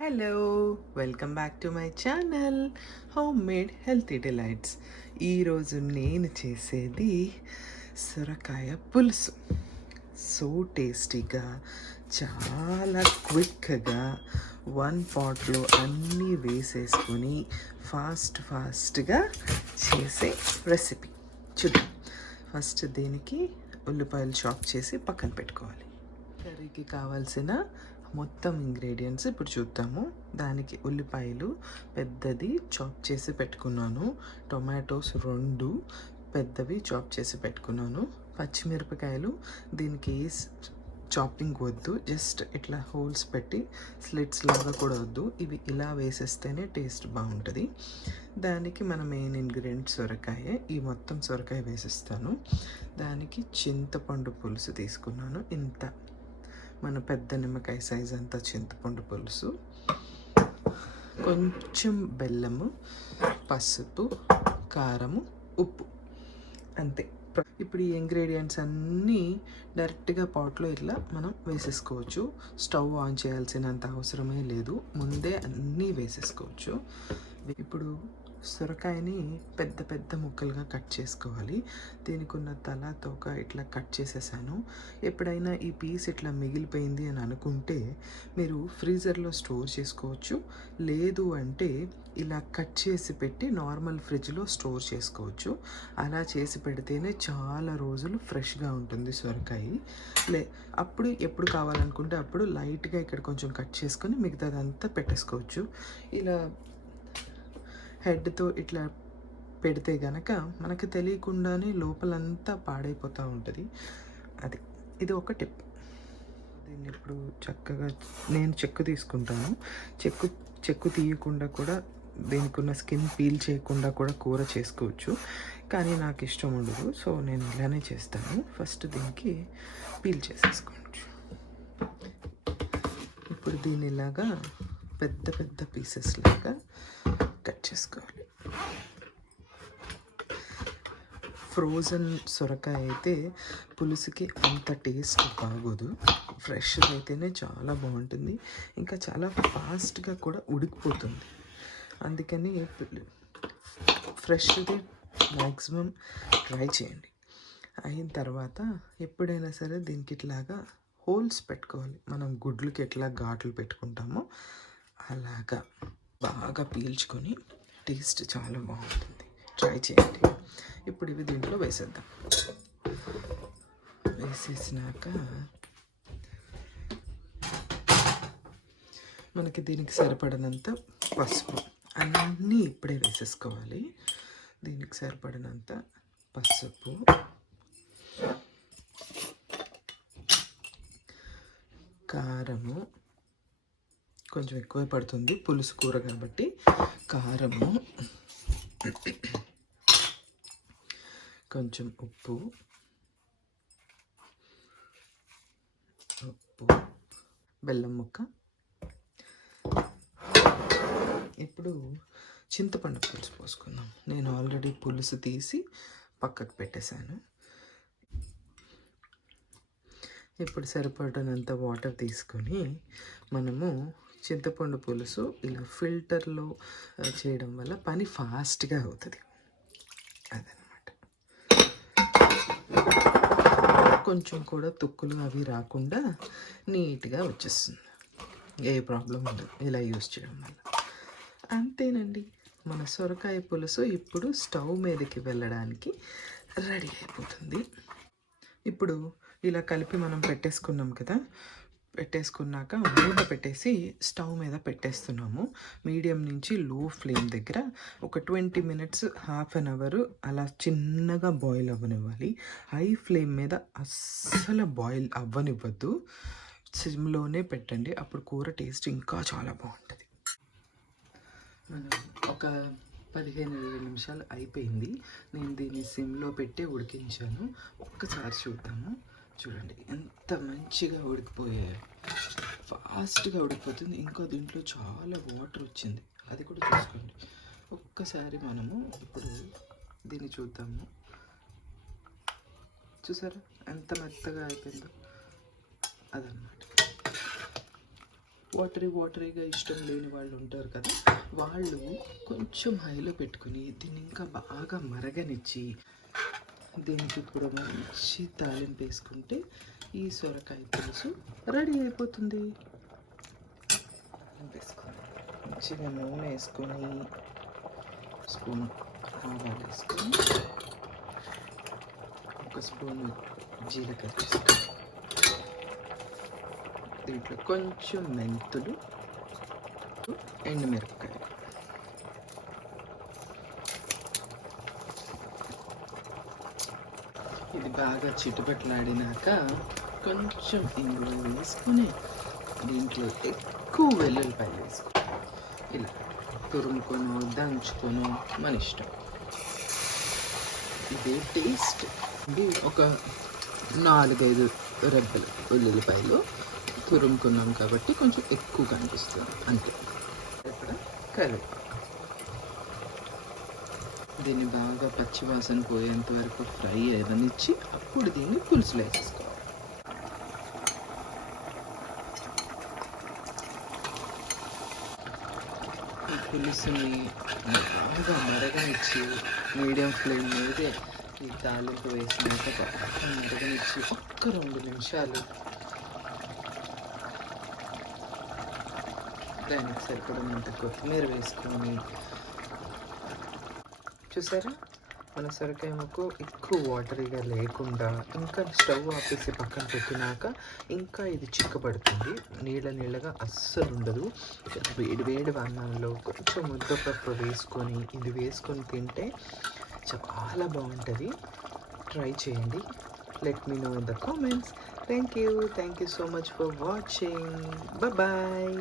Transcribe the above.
Hello, welcome back to my channel home made healthy delights. ఈరోజు నేను చేసేది సొరకాయ పులుసు. సో టేస్టీగా, చాలా క్విక్గా వన్ పాట్లో అన్నీ వేసేసుకొని ఫాస్ట్గా చేసే రెసిపీ. చూద్దాం. ఫస్ట్ దీనికి ఉల్లిపాయలు చాప్ చేసి పక్కన పెట్టుకోవాలి. కర్రీకి కావాల్సిన మొత్తం ఇంగ్రీడియంట్స్ ఇప్పుడు చూద్దాము. దానికి ఉల్లిపాయలు పెద్దది చాప్ చేసి పెట్టుకున్నాను, టొమాటోస్ 2 పెద్దవి చాప్ చేసి పెట్టుకున్నాను, పచ్చిమిరపకాయలు దీనికి చాపింగ్ వద్దు, జస్ట్ ఇట్లా హోల్స్ పెట్టి స్లిట్స్ లాగా కూడా వద్దు, ఇవి ఇలా వేసేస్తేనే టేస్ట్ బాగుంటుంది. దానికి మన మెయిన్ ఇంగ్రీడియంట్ సొరకాయ. ఈ మొత్తం సొరకాయ వేసిస్తాను. దానికి చింతపండు పులుసు తీసుకున్నాను, ఇంత మన పెద్ద నిమ్మకాయ సైజ్ అంతా చింతపండు పులుసు, కొంచెం బెల్లము, పసుపు, కారము, ఉప్పు, అంతే. ఇప్పుడు ఈ ఇంగ్రీడియంట్స్ అన్నీ డైరెక్ట్గా పాట్లో ఇట్లా మనం వేసేసుకోవచ్చు. స్టవ్ ఆన్ చేయాల్సినంత అవసరమే లేదు, ముందే అన్నీ వేసేసుకోవచ్చు. ఇప్పుడు సొరకాయని పెద్ద పెద్ద ముక్కలుగా కట్ చేసుకోవాలి. దీనికి ఉన్న తల తోక ఇట్లా కట్ చేసేసాను. ఎప్పుడైనా ఈ పీస్ ఇట్లా మిగిలిపోయింది అని అనుకుంటే మీరు ఫ్రీజర్లో స్టోర్ చేసుకోవచ్చు, లేదు అంటే ఇలా కట్ చేసి పెట్టి నార్మల్ ఫ్రిడ్జ్లో స్టోర్ చేసుకోవచ్చు. అలా చేసి పెడితేనే చాలా రోజులు ఫ్రెష్గా ఉంటుంది సొరకాయ. అప్పుడు ఎప్పుడు కావాలనుకుంటే అప్పుడు లైట్గా ఇక్కడ కొంచెం కట్ చేసుకొని మిగతాదంతా పెట్టేసుకోవచ్చు. ఇలా హెడ్తో ఇట్లా పెడితే గనక మనకు తెలియకుండానే లోపలంతా పాడైపోతూ ఉంటుంది. ఇది ఒక టిప్. దీన్ని ఇప్పుడు చక్కగా నేను చెక్కు తీసుకుంటాను. చెక్కు తీయకుండా కూడా, దీనికి ఉన్న స్కిన్ పీల్ చేయకుండా కూడా కూర చేసుకోవచ్చు, కానీ నాకు ఇష్టం ఉండదు, సో నేను ఇలానే చేస్తాను. ఫస్ట్ దీనికి పీల్ చేసేసుకోవచ్చు. ఇప్పుడు దీన్ని ఇలాగా పెద్ద పెద్ద పీసెస్ లాగా కట్ చేసుకోవాలి. ఫ్రోజన్ సొరకాయ అయితే పులుసుకి అంత టేస్ట్ బాగోదు, ఫ్రెష్ అయితేనే చాలా బాగుంటుంది, ఇంకా చాలా ఫాస్ట్గా కూడా ఉడికిపోతుంది. అందుకని ఫ్రెష్ది మ్యాక్సిమం ట్రై చేయండి. అయిన తర్వాత ఎప్పుడైనా సరే దీనికి ఇట్లాగా హోల్స్ పెట్టుకోవాలి. మనం గుడ్లకి ఎట్లా ఘాట్లు పెట్టుకుంటామో అలాగా బాగా పీల్చుకొని టేస్ట్ చాలా బాగుంటుంది. ట్రై చేయండి. ఇప్పుడు ఇవి దీంట్లో వేసేద్దాం. వేసేసినాక మనకి దీనికి సరిపడినంత పసుపు, అన్నీ ఇప్పుడే వేసేసుకోవాలి. దీనికి సరిపడినంత పసుపు, కారము కొంచెం ఎక్కువ పడుతుంది, పులుసు కూర కాబట్టి. కారము, కొంచెం ఉప్పు, బెల్లం ముక్క. ఇప్పుడు చింతపండు పులుసు పోసుకుందాం. నేను ఆల్రెడీ పులుసు తీసి పక్కకు పెట్టేశాను. ఇప్పుడు సరిపడినంత వాటర్ తీసుకొని మనము చింతపండు పులుసు ఇలా ఫిల్టర్లో చేయడం వల్ల పని ఫాస్ట్గా అవుతుంది. అదనమాట. కొంచెం కూడా తుక్కులు అవి రాకుండా నీట్గా వచ్చేస్తుంది, ఏ ప్రాబ్లం ఉండదు ఇలా యూస్ చేయడం వల్ల. అంతేనండి, మన సొరకాయ పులుసు ఇప్పుడు స్టవ్ మీదకి వెళ్ళడానికి రెడీ అయిపోతుంది. ఇప్పుడు ఇలా కలిపి మనం పెట్టేసుకున్నాం కదా, పెట్టేసుకున్నాక మూత పెట్టేసి స్టవ్ మీద పెట్టేస్తున్నాము. మీడియం నుంచి లో ఫ్లేమ్ దగ్గర ఒక 20 minutes, హాఫ్ అన్ అవర్ అలా చిన్నగా బాయిల్ అవ్వనివ్వాలి. హై ఫ్లేమ్ మీద అస్సలు బాయిల్ అవ్వనివ్వద్దు, సిమ్లోనే పెట్టండి, అప్పుడు కూర టేస్ట్ ఇంకా చాలా బాగుంటుంది. మనం ఒక 15-20 నిమిషాలు అయిపోయింది. నేను దీన్ని సిమ్లో పెట్టి ఉడికించాను. ఒక్కసారి చూద్దాము. చూడండి ఎంత మంచిగా ఉడికిపోయాయి, ఫాస్ట్గా ఉడికిపోతుంది. ఇంకా దీంట్లో చాలా వాటర్ వచ్చింది, అది కూడా చూసుకోండి. ఒక్కసారి మనము ఇప్పుడు దీన్ని చూద్దాము. చూసారా ఎంత మెత్తగా అయిపోయిందో, అదన్నమాట. వాటరీగా ఇష్టం లేని వాళ్ళు ఉంటారు కదా, వాళ్ళు కొంచెం హైలో పెట్టుకుని దీన్ని ఇంకా బాగా మరగనిచ్చి దీనికి కూడా మంచి తాలింపు వేసుకుంటే ఈ సొరకాయ పులుసు రెడీ అయిపోతుంది. వేసుకోండి, మంచిగా నూనె వేసుకొని స్పూన్ ఆవాలు వేసుకొని ఒక స్పూన్ జీలకర్ర వేసుకొని దీంట్లో కొంచెం మెంతులు, ఎండుమిరపకాయ, ఇది బాగా చిటుపట్లాడినాక కొంచెం ఇంగువ వేసుకుని దీంట్లో ఎక్కువ వెల్లుల్లిపాయలు వేసుకో, ఇలా తురుముకొను దంచుకొను మన ఇష్టం. ఇదే టేస్ట్. ఇది ఒక 4-5 రెబ్బలు వెల్లుల్లిపాయలు తురుముకున్నాం కాబట్టి కొంచెం ఎక్కువ కనిపిస్తుంది అంతే. ఇక్కడ కరివేపాకు, దీన్ని బాగా పచ్చివాసన పోయేంత వరకు ఫ్రై అవ్వనిచ్చి అప్పుడు దీన్ని పులుసులో వేసుకోవాలి. పులుసుని బాగా మరగనిచ్చి మీడియం ఫ్లేమ్ మీద ఈ తాలింపు వేసినాక బాగా మరగనిచ్చి ఒక్క 2 నిమిషాలు దానికి సరిపడినంత కొత్తిమీర వేసుకొని, చూసారా మన సొరకాయ ముక్కు ఎక్కువ వాటరీగా లేకుండా ఇంకా స్టవ్ ఆపేసి పక్కన పెట్టినాక ఇంకా ఇది చిక్కబడుతుంది, నీళ్ళగా అస్సలు ఉండదు. వేడి అన్నంలో కొంచెం ముద్దపప్పు వేసుకొని ఇది వేసుకొని తింటే చాలా బాగుంటుంది. ట్రై చేయండి. Let me know in the comments. Thank you so much for watching. Bye.